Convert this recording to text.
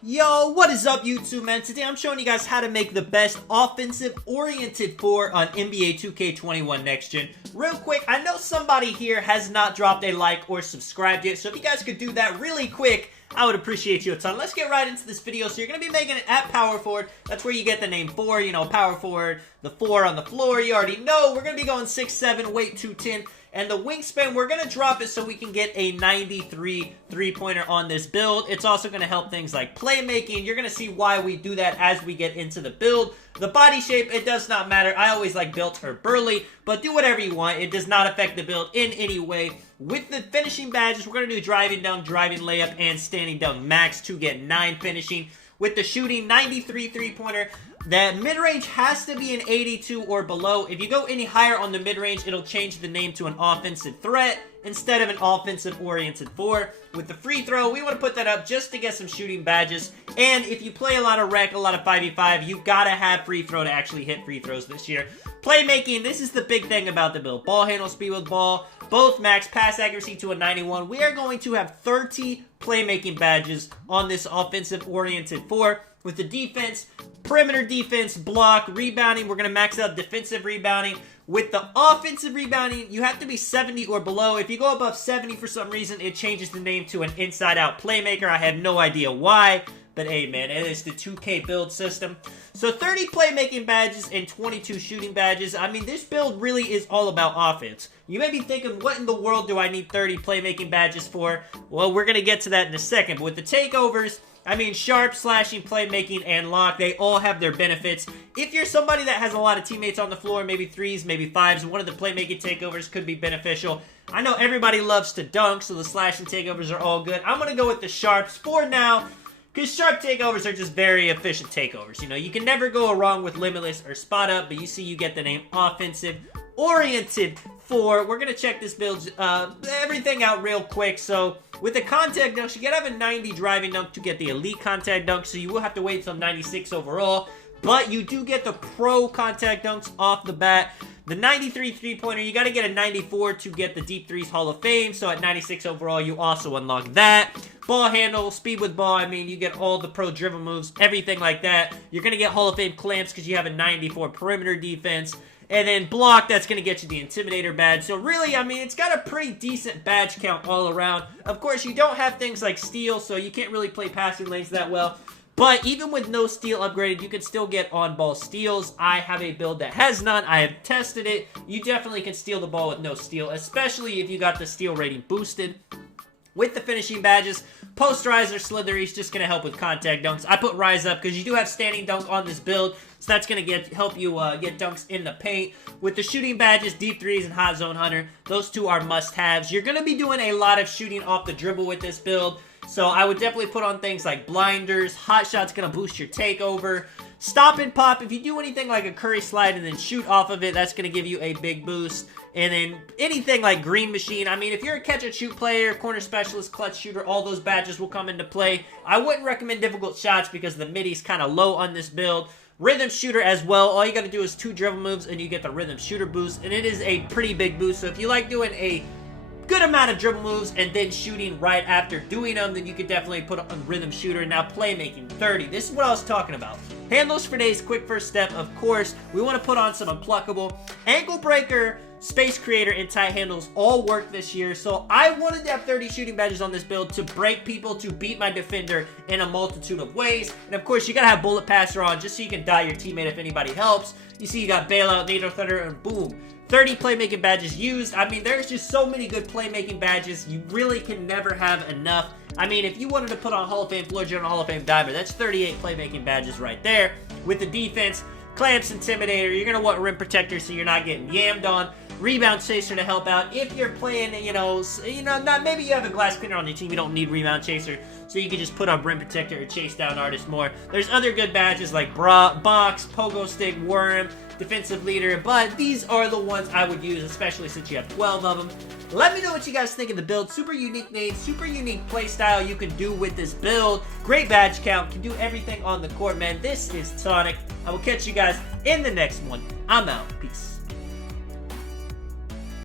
Yo, what is up YouTube, man? Today I'm showing you guys how to make the best offensive-oriented 4 on NBA 2K21 Next Gen. Real quick, I know somebody here has not dropped a like or subscribed yet, so if you guys could do that really quick, I would appreciate you a ton. Let's get right into this video. So you're going to be making it at power forward. That's where you get the name 4, you know, power forward, the 4 on the floor. You already know. We're going to be going 6'7", weight 210. And the wingspan, we're going to drop it so we can get a 93 three-pointer on this build. It's also going to help things like playmaking. You're going to see why we do that as we get into the build. The body shape, it does not matter. I always like built or burly, but do whatever you want. It does not affect the build in any way. With the finishing badges, we're going to do driving dunk, driving layup, and standing dunk max to get 9 finishing. With the shooting, 93 three-pointer. That mid-range has to be an 82 or below. If you go any higher on the mid-range, it'll change the name to an offensive threat instead of an offensive-oriented 4. With the free throw, we want to put that up just to get some shooting badges. And if you play a lot of rec, a lot of 5v5, you've got to have free throw to actually hit free throws this year. Playmaking, this is the big thing about the build. Ball handle, speed with ball, both max, pass accuracy to a 91. We are going to have 30 playmaking badges on this offensive-oriented 4. With the defense, perimeter defense, block, rebounding, we're going to max out defensive rebounding. With the offensive rebounding, you have to be 70 or below. If you go above 70 for some reason, it changes the name to an inside-out playmaker. I have no idea why, but hey, man, it is the 2K build system. So 30 playmaking badges and 22 shooting badges. I mean, this build really is all about offense. You may be thinking, what in the world do I need 30 playmaking badges for? Well, we're going to get to that in a second. But with the takeovers, I mean, sharp, slashing, playmaking, and lock, they all have their benefits. If you're somebody that has a lot of teammates on the floor, maybe 3s, maybe 5s, one of the playmaking takeovers could be beneficial. I know everybody loves to dunk, so the slashing takeovers are all good. I'm going to go with the sharps for now, because sharp takeovers are just very efficient takeovers. You know, you can never go wrong with limitless or spot up, but you see you get the name offensive-oriented 4. We're going to check this build, everything out real quick. So with the contact dunks, you got to have a 90 driving dunk to get the elite contact dunk, so you will have to wait until 96 overall. But you do get the pro contact dunks off the bat. The 93 three-pointer, you got to get a 94 to get the Deep Threes Hall of Fame, so at 96 overall, you also unlock that. Ball handle, speed with ball, I mean, you get all the pro dribble moves, everything like that. You're going to get Hall of Fame clamps because you have a 94 perimeter defense. And then block, that's going to get you the Intimidator badge. So really, I mean, it's got a pretty decent badge count all around. Of course, you don't have things like steal, so you can't really play passing lanes that well. But even with no steal upgraded, you can still get on-ball steals. I have a build that has none. I have tested it. You definitely can steal the ball with no steal, especially if you got the steal rating boosted. With the finishing badges, post rise or slithery is just going to help with contact dunks. I put rise up because you do have standing dunk on this build, so that's going to help you get dunks in the paint. With the shooting badges, deep threes and hot zone hunter, those two are must-haves. You're going to be doing a lot of shooting off the dribble with this build, so I would definitely put on things like blinders. Hot shot's going to boost your takeover. Stop and pop, if you do anything like a Curry slide and then shoot off of it, that's going to give you a big boost. And then anything like green machine, I mean, if you're a catch and shoot player, corner specialist, clutch shooter, all those badges will come into play. I wouldn't recommend difficult shots because the midi's kind of low on this build. Rhythm shooter as well. All you got to do is 2 dribble moves and you get the rhythm shooter boost. And it is a pretty big boost. So if you like doing a good amount of dribble moves and then shooting right after doing them, then you could definitely put on rhythm shooter. Now playmaking, 30. This is what I was talking about. Handles for days, quick first step, of course. We want to put on some unpluckable. Ankle breaker, space creator, and tight handles all work this year. So I wanted to have 30 shooting badges on this build to break people, to beat my defender in a multitude of ways. And of course, you got to have bullet passer on just so you can die your teammate if anybody helps. You see you got bailout, NATO thunder, and boom. 30 playmaking badges used. I mean, there's just so many good playmaking badges. You really can never have enough. I mean, if you wanted to put on Hall of Fame floor general, Hall of Fame diver, that's 38 playmaking badges right there. With the defense, clamps, intimidator, you're going to want rim protector so you're not getting yammed on. Rebound chaser to help out. If you're playing, maybe you have a glass cleaner on your team, you don't need rebound chaser, so you can just put on rim protector or chase down artist more. There's other good badges like box, pogo stick, worm, defensive leader, but these are the ones I would use, especially since you have 12 of them. Let me know what you guys think of the build. Super unique name, super unique playstyle you can do with this build. Great badge count, can do everything on the court, man. This is Tonic. I will catch you guys in the next one. I'm out. Peace.